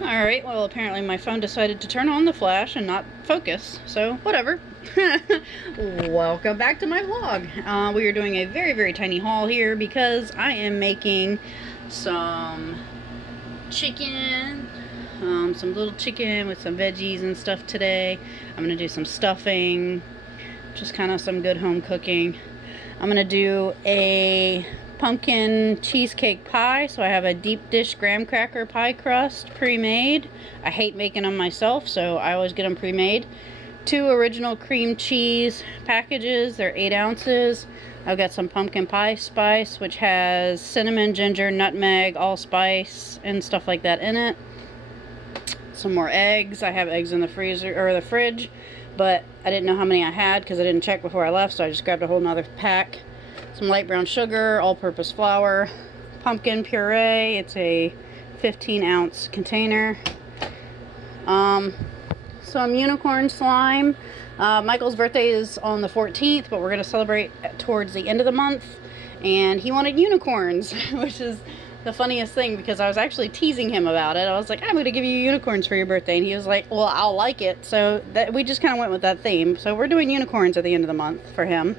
Alright, well apparently my phone decided to turn on the flash and not focus, so whatever. Welcome back to my vlog. We are doing a very tiny haul here because I am making some chicken, some little chicken with some veggies and stuff today. I'm gonna do some stuffing, just kind of some good home cooking. I'm gonna do a pumpkin cheesecake pie. So I have a deep dish graham cracker pie crust pre-made. I hate making them myself, so I always get them pre-made. 2 original cream cheese packages. They're 8 ounces. I've got some pumpkin pie spice, which has cinnamon, ginger, nutmeg, allspice, and stuff like that in it. Some more eggs. I have eggs in the freezer or the fridge, but I didn't know how many I had because I didn't check before I left, so I just grabbed a whole nother pack. Some light brown sugar, all-purpose flour, pumpkin puree. It's a 15-ounce container. Some unicorn slime. Michael's birthday is on the 14th, but we're going to celebrate towards the end of the month, and he wanted unicorns, which is the funniest thing because I was actually teasing him about it. I was like, I'm going to give you unicorns for your birthday, and he was like, well, I'll like it. So that we just kind of went with that theme. So we're doing unicorns at the end of the month for him.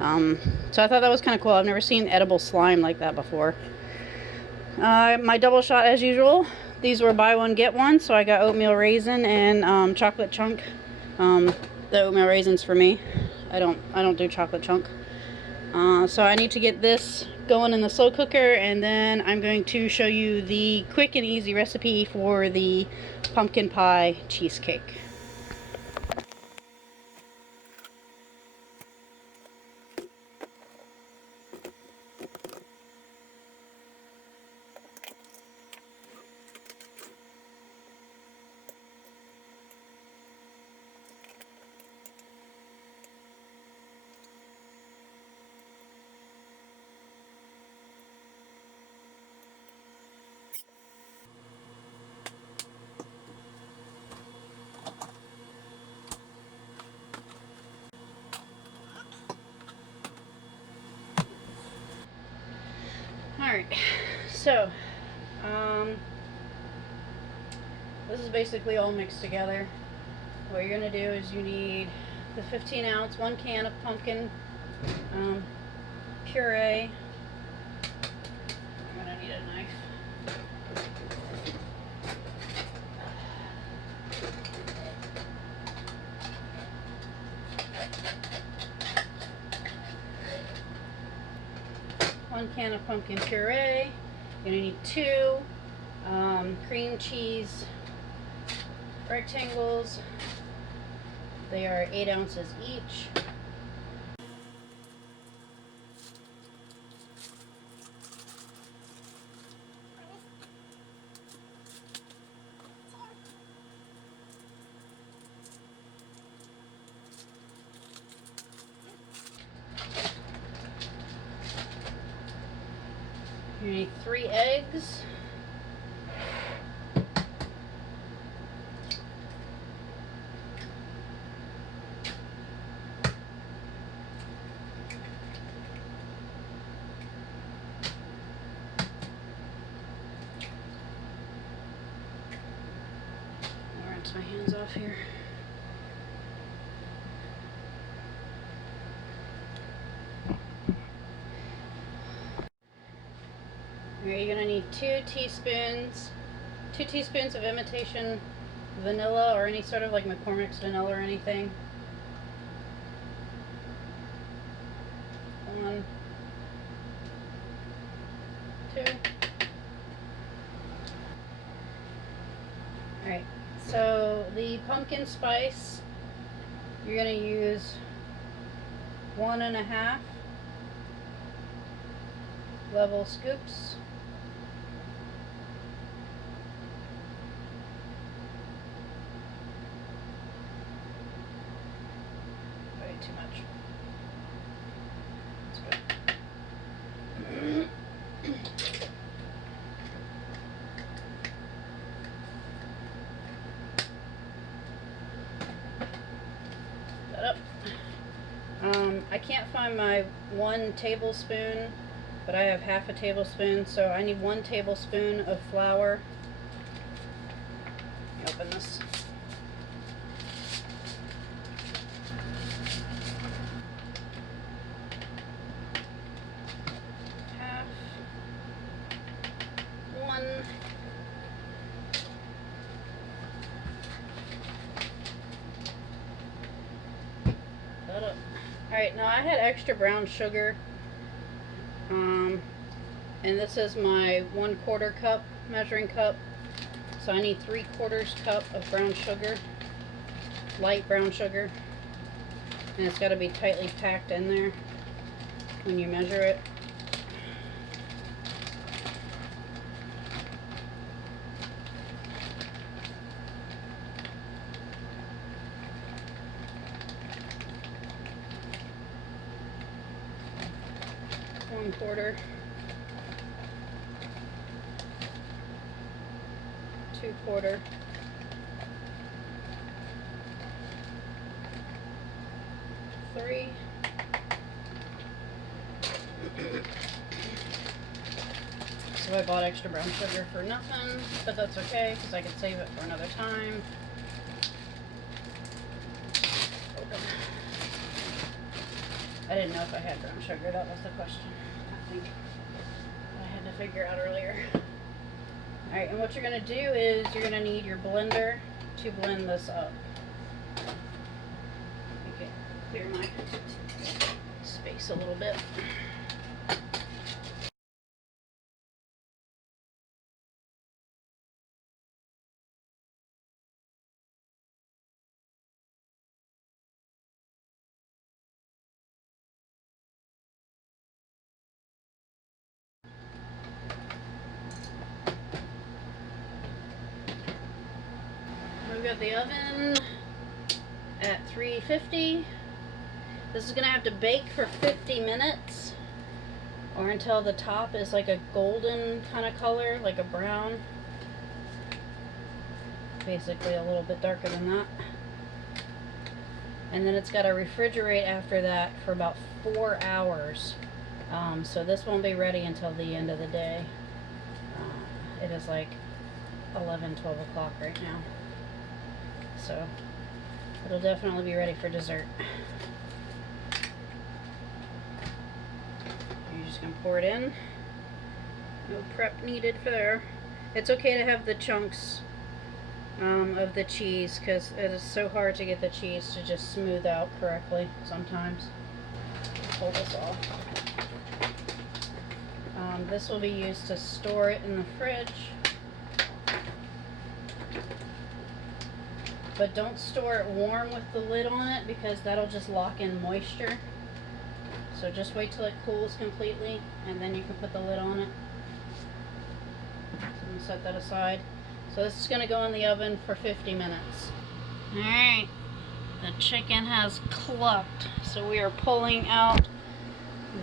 So I thought that was kind of cool. I've never seen edible slime like that before. My double shot as usual. These were buy one get one, so I got oatmeal raisin and chocolate chunk. The oatmeal raisins for me. I don't do chocolate chunk. So I need to get this going in the slow cooker, and then I'm going to show you the quick and easy recipe for the pumpkin pie cheesecake. Alright, so, this is basically all mixed together. What you're going to do is you need the 15 ounce, 1 can of pumpkin puree. I'm going to need a knife. One can of pumpkin puree. You're going to need 2 cream cheese rectangles. They are 8 ounces each. You need 3 eggs. I'll rinse my hands off here. You're going to need 2 teaspoons of imitation vanilla, or any sort of like McCormick's vanilla or anything. 1, 2. Alright, so the pumpkin spice, you're going to use 1.5 level scoops. Way too much. That's good. That up. I can't find my 1 tablespoon, but I have half a tablespoon, so I need 1 tablespoon of flour. up. Alright, now I had extra brown sugar. And this is my 1/4 cup measuring cup. So I need 3/4 cup of brown sugar. Light brown sugar. And it's got to be tightly packed in there when you measure it. One quarter, 2/4, 3. So I bought extra brown sugar for nothing, but that's okay because I can save it for another time. Open. I didn't know if I had brown sugar, that was the question. I think I had to figure out earlier. Alright, and what you're going to do is you're going to need your blender to blend this up. Okay, clear my space a little bit. We've got the oven at 350. This is going to have to bake for 50 minutes or until the top is like a golden kind of color, like a brown. Basically a little bit darker than that. And then it's got to refrigerate after that for about 4 hours. So this won't be ready until the end of the day. It is like 11, 12 o'clock right now. So it'll definitely be ready for dessert. You're just going to pour it in. No prep needed for there. It's okay to have the chunks of the cheese because it is so hard to get the cheese to just smooth out correctly sometimes. Pull this off. This will be used to store it in the fridge. But don't store it warm with the lid on it because that'll just lock in moisture. So just wait till it cools completely and then you can put the lid on it. So I'm going to set that aside. So this is going to go in the oven for 50 minutes. Alright, the chicken has clucked. So we are pulling out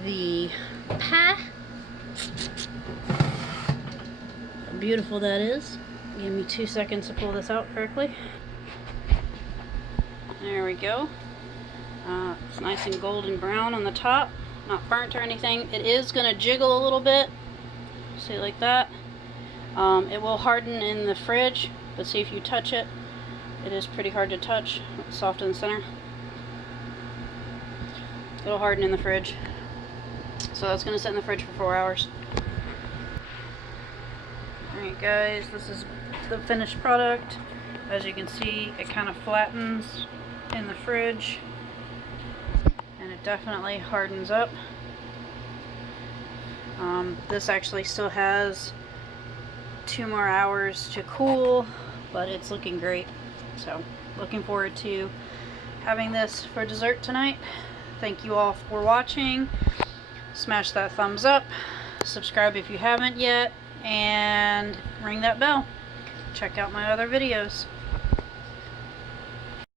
the pie. How beautiful that is. Give me 2 seconds to pull this out correctly. There we go. It's nice and golden brown on the top, not burnt or anything. It is going to jiggle a little bit, see, like that. It will harden in the fridge, but see, if you touch it, it is pretty hard to touch. It's soft in the center. It'll harden in the fridge. So that's going to sit in the fridge for 4 hours. Alright guys, this is the finished product. As you can see, it kind of flattens in the fridge and it definitely hardens up. This actually still has 2 more hours to cool, but it's looking great. So looking forward to having this for dessert tonight. Thank you all for watching. Smash that thumbs up, subscribe if you haven't yet, and ring that bell. Check out my other videos.